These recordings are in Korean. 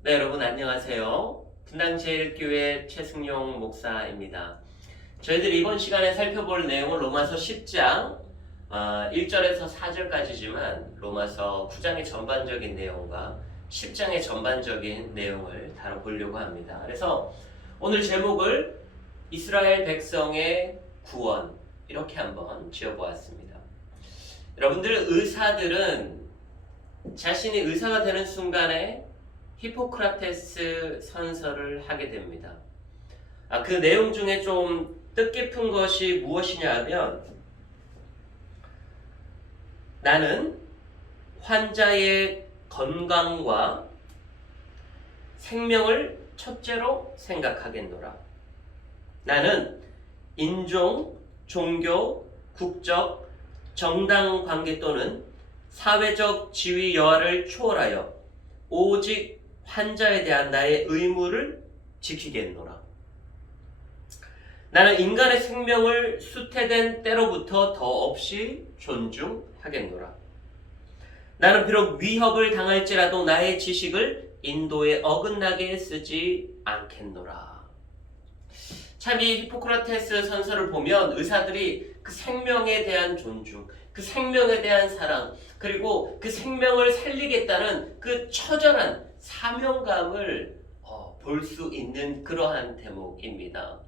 네, 여러분 안녕하세요. 분당제일교회 최승용 목사입니다. 저희들이 이번 시간에 살펴볼 내용은 로마서 10장 1절에서 4절까지지만 로마서 9장의 전반적인 내용과 10장의 전반적인 내용을 다뤄보려고 합니다. 그래서 오늘 제목을 이스라엘 백성의 구원 이렇게 한번 지어보았습니다. 여러분들 의사들은 자신이 의사가 되는 순간에 히포크라테스 선서를 하게 됩니다. 그 내용 중에 좀 뜻깊은 것이 무엇이냐 하면 나는 환자의 건강과 생명을 첫째로 생각하겠노라. 나는 인종, 종교, 국적, 정당 관계 또는 사회적 지위 여하를 초월하여 오직 환자에 대한 나의 의무를 지키겠노라. 나는 인간의 생명을 수태된 때로부터 더 없이 존중하겠노라. 나는 비록 위협을 당할지라도 나의 지식을 인도에 어긋나게 쓰지 않겠노라. 참 이 히포크라테스 선서를 보면 의사들이 그 생명에 대한 존중, 그 생명에 대한 사랑, 그리고 그 생명을 살리겠다는 그 처절한 사명감을 볼 수 있는 그러한 대목입니다.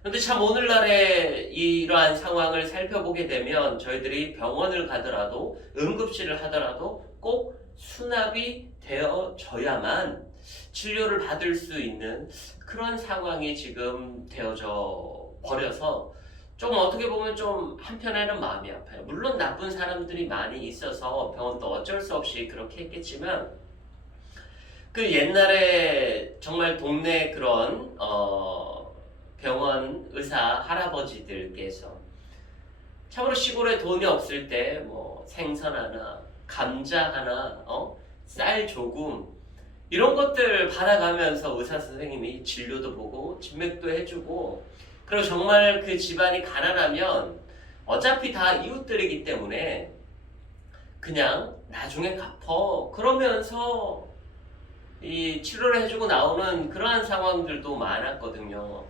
그런데 참 오늘날의 이러한 상황을 살펴보게 되면 저희들이 병원을 가더라도 응급실을 하더라도 꼭 수납이 되어져야만 치료를 받을 수 있는 그런 상황이 지금 되어져 버려서 좀 어떻게 보면 좀 한편에는 마음이 아파요. 물론 나쁜 사람들이 많이 있어서 병원도 어쩔 수 없이 그렇게 했겠지만 그 옛날에 정말 동네 그런 병원 의사 할아버지들께서 참으로 시골에 돈이 없을 때 뭐 생선 하나, 감자 하나, 쌀 조금 이런 것들 받아가면서 의사 선생님이 진료도 보고 진맥도 해주고 그리고 정말 그 집안이 가난하면 어차피 다 이웃들이기 때문에 그냥 나중에 갚어 그러면서 이 치료를 해주고 나오는 그러한 상황들도 많았거든요.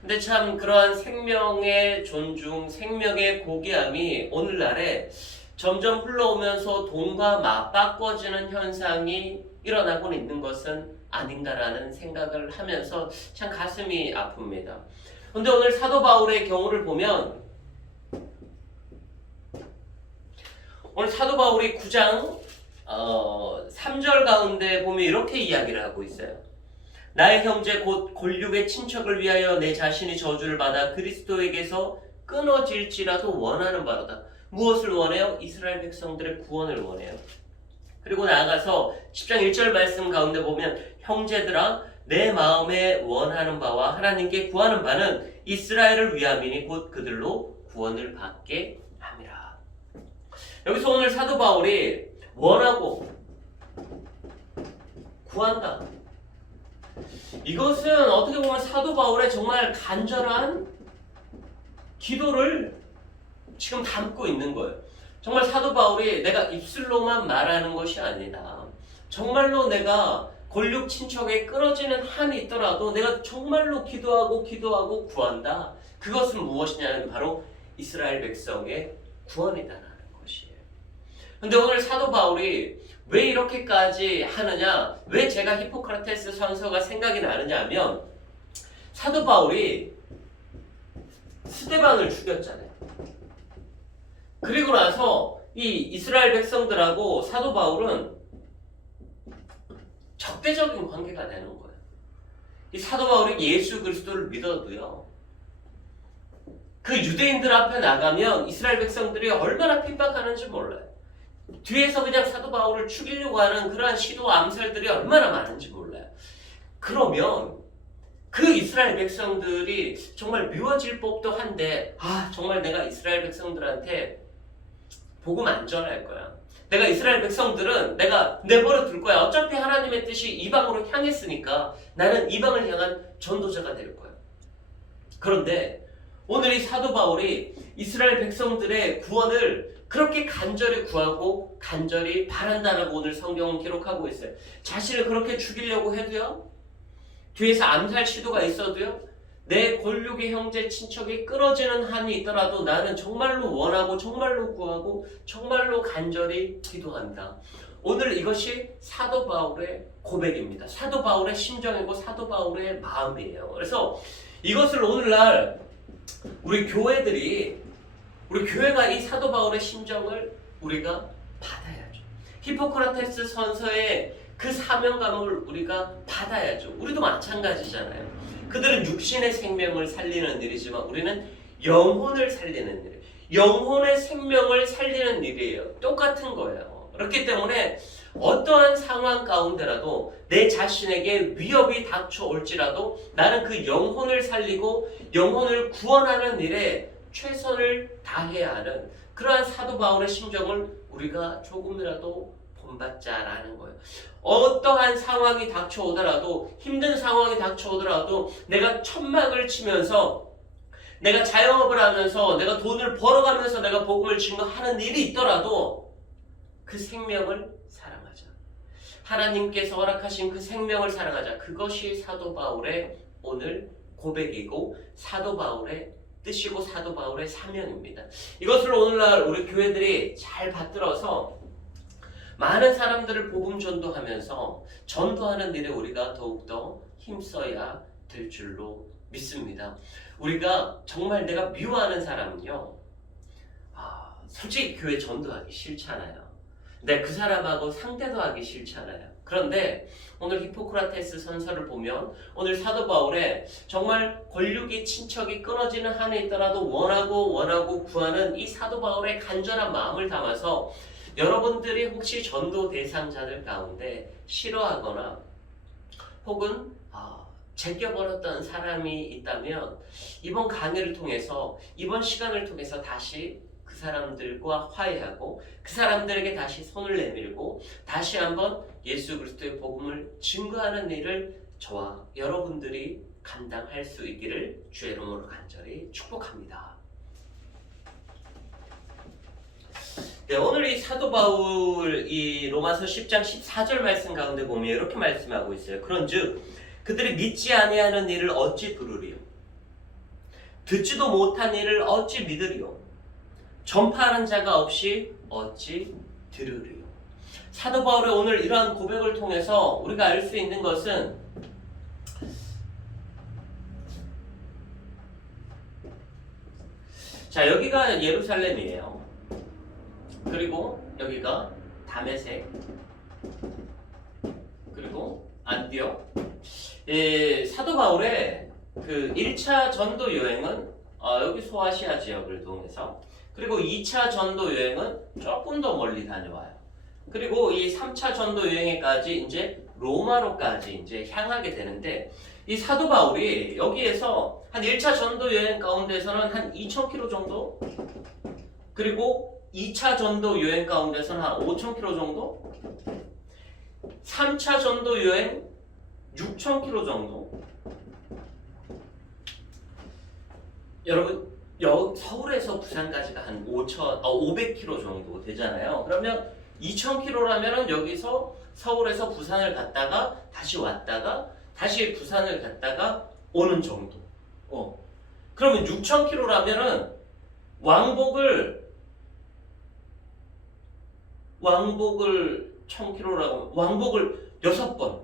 근데 참 그러한 생명의 존중, 생명의 고귀함이 오늘날에 점점 흘러오면서 돈과 맞바꿔지는 현상이 일어나고 있는 것은 아닌가라는 생각을 하면서 참 가슴이 아픕니다. 근데 오늘 사도 바울의 경우를 보면 오늘 사도 바울이 9장 3절 가운데 보면 이렇게 이야기를 하고 있어요. 나의 형제 곧 골육의 친척을 위하여 내 자신이 저주를 받아 그리스도에게서 끊어질지라도 원하는 바로다. 무엇을 원해요? 이스라엘 백성들의 구원을 원해요. 그리고 나아가서 10장 1절 말씀 가운데 보면 형제들아 내 마음에 원하는 바와 하나님께 구하는 바는 이스라엘을 위함이니 곧 그들로 구원을 받게 함이라. 여기서 오늘 사도 바울이 원하고 구한다. 이것은 어떻게 보면 사도 바울의 정말 간절한 기도를 지금 담고 있는 거예요. 정말 사도 바울이 내가 입술로만 말하는 것이 아니다. 정말로 내가 골육 친척에 끊어지는 한이 있더라도 내가 정말로 기도하고 구한다. 그것은 무엇이냐면 바로 이스라엘 백성의 구원이다라는 것이에요. 근데 오늘 사도 바울이 왜 이렇게까지 하느냐? 왜 제가 히포크라테스 선서가 생각이 나느냐 하면 사도 바울이 스데반을 죽였잖아요. 그리고 나서 이 이스라엘 백성들하고 사도 바울은 적대적인 관계가 되는 거예요. 이 사도 바울이 예수 그리스도를 믿어도요. 그 유대인들 앞에 나가면 이스라엘 백성들이 얼마나 핍박하는지 몰라요. 뒤에서 그냥 사도 바울을 죽이려고 하는 그러한 시도 암살들이 얼마나 많은지 몰라요. 그러면 그 이스라엘 백성들이 정말 미워질 법도 한데 정말 내가 이스라엘 백성들한테 복음 안 전할 거야. 내가 이스라엘 백성들은 내가 내버려 둘 거야. 어차피 하나님의 뜻이 이방으로 향했으니까 나는 이방을 향한 전도자가 될 거야. 그런데 오늘 이 사도 바울이 이스라엘 백성들의 구원을 그렇게 간절히 구하고 간절히 바란다라고 오늘 성경은 기록하고 있어요. 자신을 그렇게 죽이려고 해도요, 뒤에서 암살 시도가 있어도요, 내 골육의 형제 친척이 끊어지는 한이 있더라도 나는 정말로 원하고 정말로 구하고 정말로 간절히 기도한다. 오늘 이것이 사도 바울의 고백입니다. 사도 바울의 심정이고 사도 바울의 마음이에요. 그래서 이것을 오늘날 우리 교회가 이 사도 바울의 심정을 우리가 받아야죠. 히포크라테스 선서의 그 사명감을 우리가 받아야죠. 우리도 마찬가지잖아요. 그들은 육신의 생명을 살리는 일이지만 우리는 영혼을 살리는 일, 영혼의 생명을 살리는 일이에요. 똑같은 거예요. 그렇기 때문에 어떠한 상황 가운데라도 내 자신에게 위협이 닥쳐올지라도 나는 그 영혼을 살리고 영혼을 구원하는 일에 최선을 다해야 하는 그러한 사도 바울의 심정을 우리가 조금이라도 본받자라는 거예요. 어떠한 상황이 닥쳐오더라도, 힘든 상황이 닥쳐오더라도 내가 천막을 치면서, 내가 자영업을 하면서, 내가 돈을 벌어가면서 내가 복음을 증거하는 일이 있더라도 그 생명을 사랑하자. 하나님께서 허락하신 그 생명을 사랑하자. 그것이 사도 바울의 오늘 고백이고 사도 바울의 뜻이고 사도 바울의 사명입니다. 이것을 오늘날 우리 교회들이 잘 받들어서 많은 사람들을 복음 전도하면서 전도하는 일에 우리가 더욱더 힘써야 될 줄로 믿습니다. 우리가 정말 내가 미워하는 사람은요, 솔직히 교회 전도하기 싫잖아요. 근데 그 사람하고 상대도 하기 싫잖아요. 그런데 오늘 히포크라테스 선서를 보면 오늘 사도 바울의 정말 권력이 친척이 끊어지는 한에 있더라도 원하고 구하는 이 사도 바울의 간절한 마음을 담아서 여러분들이 혹시 전도 대상자들 가운데 싫어하거나 혹은 제껴버렸던 사람이 있다면 이번 강의를 통해서 이번 시간을 통해서 다시 그 사람들과 화해하고 그 사람들에게 다시 손을 내밀고 다시 한번 예수 그리스도의 복음을 증거하는 일을 저와 여러분들이 감당할 수 있기를 주의 이름으로 간절히 축복합니다. 네, 오늘 이 사도 바울 이 로마서 10장 14절 말씀 가운데 보면 이렇게 말씀하고 있어요. 그런즉 그들이 믿지 아니하는 일을 어찌 들으리요? 듣지도 못한 일을 어찌 믿으리요? 전파하는 자가 없이 어찌 들으리요? 사도 바울의 오늘 이러한 고백을 통해서 우리가 알 수 있는 것은 자, 여기가 예루살렘이에요. 그리고 여기가 다메섹, 그리고 안디옥. 사도 바울의 그 1차 전도 여행은 여기 소아시아 지역을 통해서, 그리고 2차 전도 여행은 조금 더 멀리 다녀와요. 그리고 이 3차 전도 여행에까지 이제 로마로까지 이제 향하게 되는데, 이 사도 바울이 여기에서 한 1차 전도 여행 가운데서는 한 2,000km 정도, 그리고 2차 전도 여행 가운데서는 한 5,000km 정도, 3차 전도 여행 6,000km 정도. 여러분, 서울에서 부산까지가 한 500km 정도 되잖아요. 그러면 2,000km라면은 여기서 서울에서 부산을 갔다가 다시 왔다가 다시 부산을 갔다가 오는 정도. 그러면 6,000km라면은 왕복을 1,000km라고 왕복을 6번.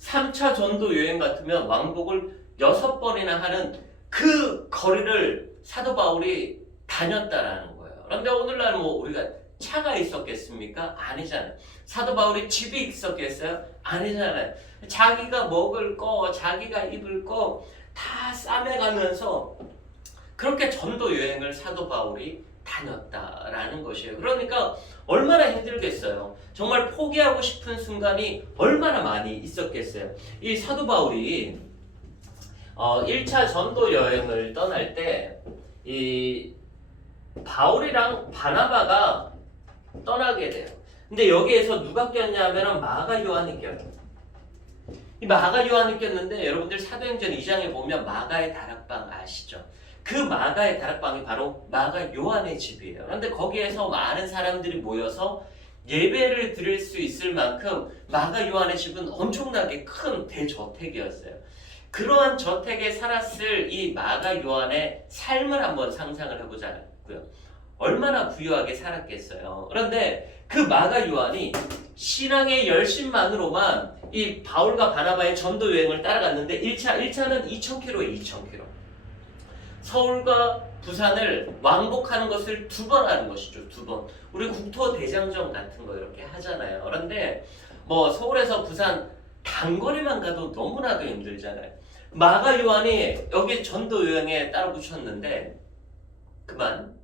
3차 전도 여행 같으면 왕복을 6번이나 하는 그 거리를 사도 바울이 다녔다라는 거예요. 그런데 오늘날 우리가 차가 있었겠습니까? 아니잖아요. 사도 바울이 집이 있었겠어요? 아니잖아요. 자기가 먹을 거, 자기가 입을 거 다 싸매가면서 그렇게 전도 여행을 사도 바울이 다녔다라는 것이에요. 그러니까 얼마나 힘들겠어요. 정말 포기하고 싶은 순간이 얼마나 많이 있었겠어요. 이 사도 바울이 1차 전도 여행을 떠날 때 이 바울이랑 바나바가 떠나게 돼요. 근데 여기에서 누가 꼈냐면 마가 요한이 껴요. 이 마가 요한이 꼈는데 여러분들 사도행전 2장에 보면 마가의 다락방 아시죠? 그 마가의 다락방이 바로 마가 요한의 집이에요. 그런데 거기에서 많은 사람들이 모여서 예배를 드릴 수 있을 만큼 마가 요한의 집은 엄청나게 큰 대저택이었어요. 그러한 저택에 살았을 이 마가 요한의 삶을 한번 상상을 해보자고요. 얼마나 부유하게 살았겠어요. 그런데 그 마가 요한이 신앙의 열심만으로만 이 바울과 바나바의 전도 여행을 따라갔는데 1차는 2,000km에 2,000km. 서울과 부산을 왕복하는 것을 2번 하는 것이죠. 2번. 우리 국토대장정 같은 거 이렇게 하잖아요. 그런데 뭐 서울에서 부산 단거리만 가도 너무나도 힘들잖아요. 마가 요한이 여기 전도 여행에 따라 붙였는데 그만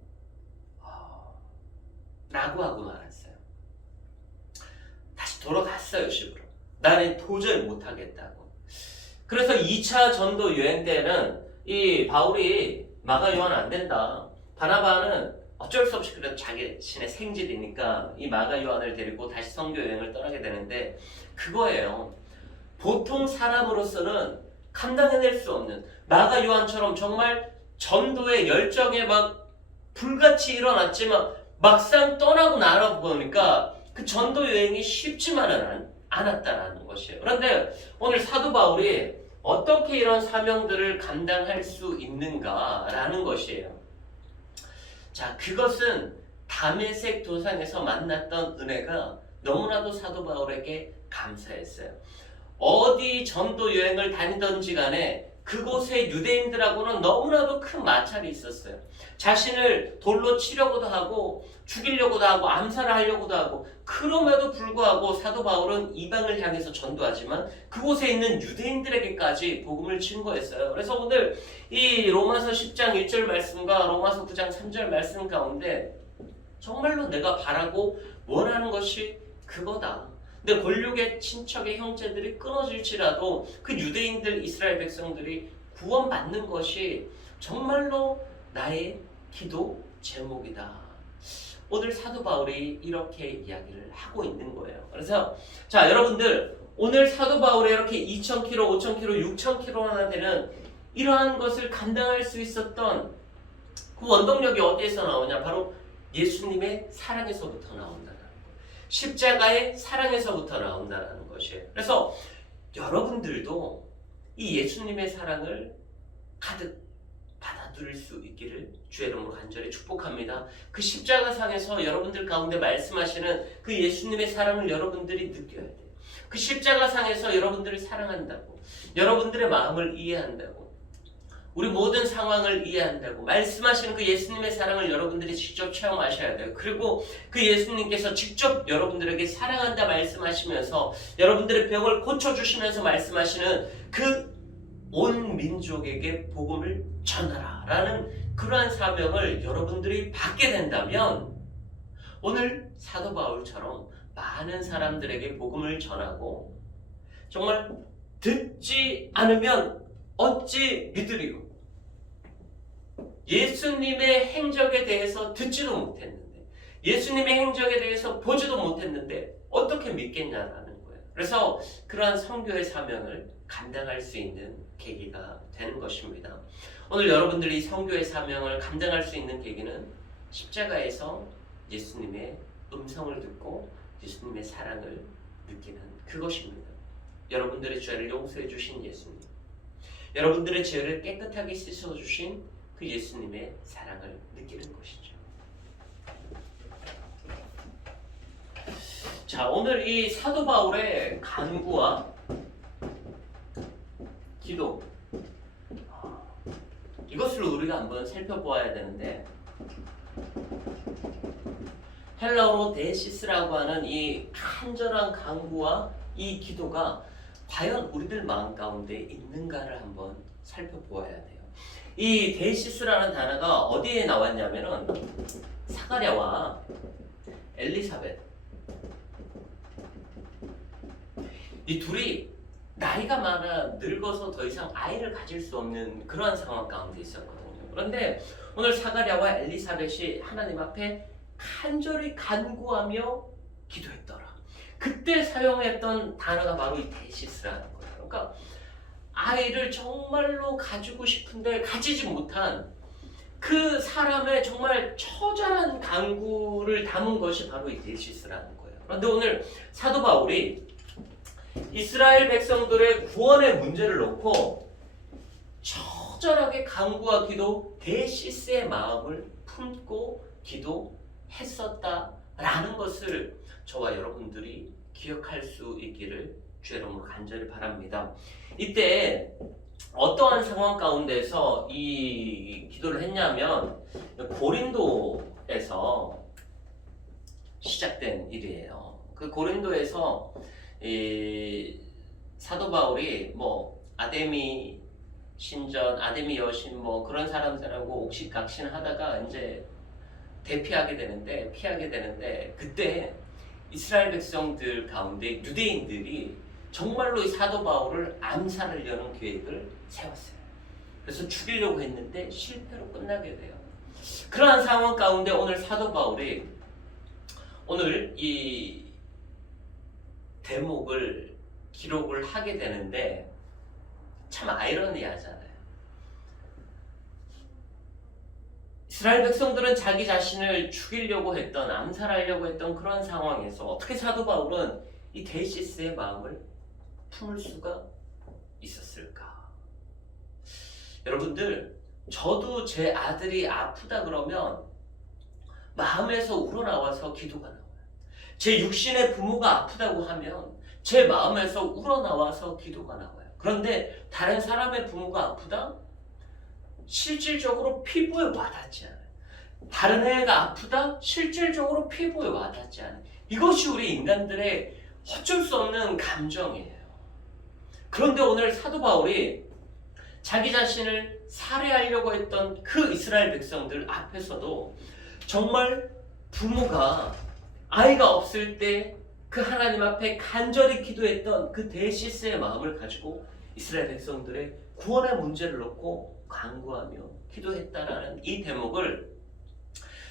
라고 하고 말았어요. 다시 돌아갔어요, 집으로. 나는 도저히 못하겠다고. 그래서 2차 전도 여행 때는 이 바울이 마가 요한 안 된다. 바나바는 어쩔 수 없이 그래도 자신의 생질이니까 이 마가 요한을 데리고 다시 선교 여행을 떠나게 되는데 그거예요. 보통 사람으로서는 감당해낼 수 없는 마가 요한처럼 정말 전도의 열정에 막 불같이 일어났지만 막상 떠나고 나라 보니까 그 전도 여행이 쉽지만은 않았다라는 것이에요. 그런데 오늘 사도 바울이 어떻게 이런 사명들을 감당할 수 있는가라는 것이에요. 자, 그것은 다메섹 도상에서 만났던 은혜가 너무나도 사도 바울에게 감사했어요. 어디 전도 여행을 다니던지 간에 그곳의 유대인들하고는 너무나도 큰 마찰이 있었어요. 자신을 돌로 치려고도 하고 죽이려고도 하고 암살을 하려고도 하고 그럼에도 불구하고 사도 바울은 이방을 향해서 전도하지만 그곳에 있는 유대인들에게까지 복음을 증거했어요. 그래서 오늘 이 로마서 10장 1절 말씀과 로마서 9장 3절 말씀 가운데 정말로 내가 바라고 원하는 것이 그거다. 근데 권력의 친척의 형제들이 끊어질지라도 그 유대인들 이스라엘 백성들이 구원받는 것이 정말로 나의 기도 제목이다. 오늘 사도 바울이 이렇게 이야기를 하고 있는 거예요. 그래서 자 여러분들 오늘 사도 바울이 이렇게 2,000km, 5,000km, 6,000km나 되는 이러한 것을 감당할 수 있었던 그 원동력이 어디에서 나오냐? 바로 예수님의 사랑에서부터 나온다는 거예요. 십자가의 사랑에서부터 나온다는 것이에요. 그래서 여러분들도 이 예수님의 사랑을 가득 받아들일 수 있기를 주의 이름으로 간절히 축복합니다. 그 십자가상에서 여러분들 가운데 말씀하시는 그 예수님의 사랑을 여러분들이 느껴야 돼요. 그 십자가상에서 여러분들을 사랑한다고, 여러분들의 마음을 이해한다고, 우리 모든 상황을 이해한다고 말씀하시는 그 예수님의 사랑을 여러분들이 직접 체험하셔야 돼요. 그리고 그 예수님께서 직접 여러분들에게 사랑한다 말씀하시면서 여러분들의 병을 고쳐주시면서 말씀하시는 그 온 민족에게 복음을 전하라 라는 그러한 사명을 여러분들이 받게 된다면 오늘 사도 바울처럼 많은 사람들에게 복음을 전하고 정말 듣지 않으면 어찌 믿으리요? 예수님의 행적에 대해서 듣지도 못했는데 예수님의 행적에 대해서 보지도 못했는데 어떻게 믿겠냐라는 거예요. 그래서 그러한 선교의 사명을 감당할 수 있는 계기가 되는 것입니다. 오늘 여러분들이 선교의 사명을 감당할 수 있는 계기는 십자가에서 예수님의 음성을 듣고 예수님의 사랑을 느끼는 그것입니다. 여러분들의 죄를 용서해 주신 예수님, 여러분들의 죄를 깨끗하게 씻어 주신 그 예수님의 사랑을 느끼는 것이죠. 자, 오늘 이 사도 바울의 간구와 기도 이것을 우리가 한번 살펴보아야 되는데 헬라어로 데시스라고 하는 이 간절한 간구와 이 기도가 과연 우리들 마음 가운데 있는가를 한번 살펴보아야 돼요. 이 데시스라는 단어가 어디에 나왔냐면은 사가랴와 엘리사벳 이 둘이 나이가 많아 늙어서 더 이상 아이를 가질 수 없는 그러한 상황 가운데 있었거든요. 그런데 오늘 사가랴와 엘리사벳이 하나님 앞에 간절히 간구하며 기도했더라. 그때 사용했던 단어가 바로 이 데시스라는 거예요. 그러니까 아이를 정말로 가지고 싶은데 가지지 못한 그 사람의 정말 처절한 간구를 담은 것이 바로 이 데시스라는 거예요. 그런데 오늘 사도 바울이 이스라엘 백성들의 구원의 문제를 놓고 처절하게 간구와 기도, 데시스의 마음을 품고 기도했었다라는 것을 저와 여러분들이 기억할 수 있기를 주의 이름으로 간절히 바랍니다. 이때 어떠한 상황 가운데서 이 기도를 했냐면 고린도에서 시작된 일이에요. 그 고린도에서 이 사도 바울이 뭐 아데미 신전, 아데미 여신 뭐 그런 사람들하고 옥신각신 하다가 이제 피하게 되는데 그때 이스라엘 백성들 가운데 유대인들이 정말로 이 사도 바울을 암살하려는 계획을 세웠어요. 그래서 죽이려고 했는데 실패로 끝나게 돼요. 그러한 상황 가운데 오늘 사도 바울이 오늘 이 대목을 기록을 하게 되는데 참 아이러니하잖아요. 이스라엘 백성들은 자기 자신을 죽이려고 했던, 암살하려고 했던 그런 상황에서 어떻게 사도 바울은 이 데시스의 마음을 품을 수가 있었을까? 여러분들, 저도 제 아들이 아프다 그러면 마음에서 우러나와서 기도가 나와요. 제 육신의 부모가 아프다고 하면 제 마음에서 우러나와서 기도가 나와요. 그런데 다른 사람의 부모가 아프다? 실질적으로 피부에 와닿지 않아요. 다른 애가 아프다? 실질적으로 피부에 와닿지 않아요. 이것이 우리 인간들의 어쩔 수 없는 감정이에요. 그런데 오늘 사도 바울이 자기 자신을 살해하려고 했던 그 이스라엘 백성들 앞에서도 정말 부모가 아이가 없을 때 그 하나님 앞에 간절히 기도했던 그 데시스의 마음을 가지고 이스라엘 백성들의 구원의 문제를 놓고 간구하며 기도했다라는 이 대목을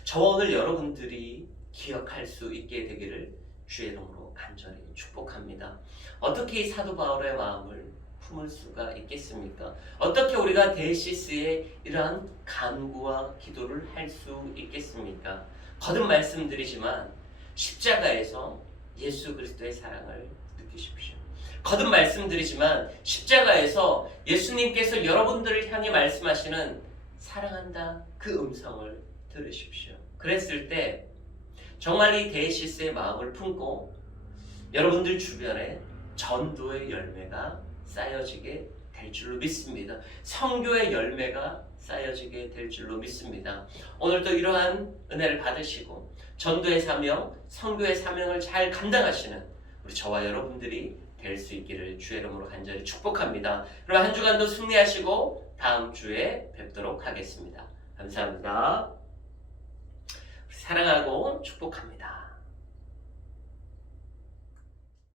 저와 오늘 여러분들이 기억할 수 있게 되기를 주의 이름으로 간절히 축복합니다. 어떻게 이 사도 바울의 마음을 품을 수가 있겠습니까? 어떻게 우리가 데시스의 이러한 간구와 기도를 할 수 있겠습니까? 거듭 말씀드리지만 십자가에서 예수 그리스도의 사랑을 느끼십시오. 거듭 말씀드리지만 십자가에서 예수님께서 여러분들을 향해 말씀하시는 사랑한다 그 음성을 들으십시오. 그랬을 때 정말 이 데시스의 마음을 품고 여러분들 주변에 전도의 열매가 쌓여지게 될 줄로 믿습니다. 선교의 열매가 쌓여지게 될 줄로 믿습니다. 오늘도 이러한 은혜를 받으시고 전도의 사명, 선교의 사명을 잘 감당하시는 우리 저와 여러분들이 될 수 있기를 주의 이름으로 간절히 축복합니다. 그럼 한 주간도 승리하시고 다음 주에 뵙도록 하겠습니다. 감사합니다. 사랑하고 축복합니다.